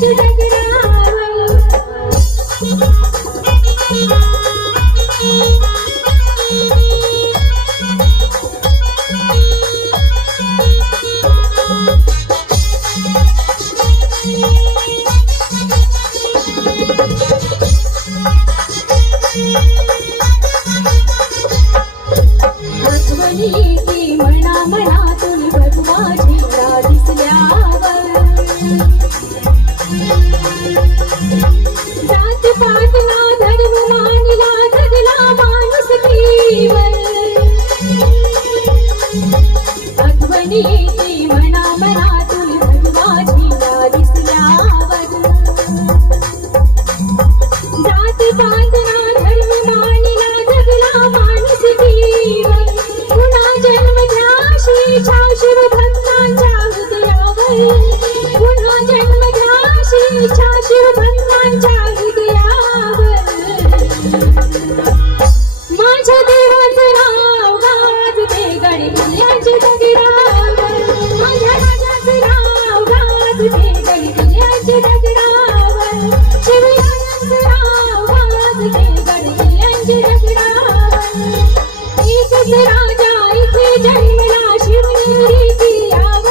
you.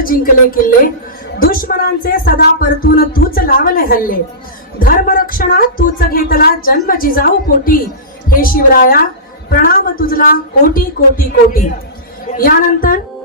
जिंकले किल्ले. दुश्मनांचे सदा परतून तूच लावले हल्ले. धर्मरक्षणात तूच घेतला जन्म जिजाऊ पोटी. हे शिवराया प्रणाम तुझला कोटी कोटी कोटी. यानंतर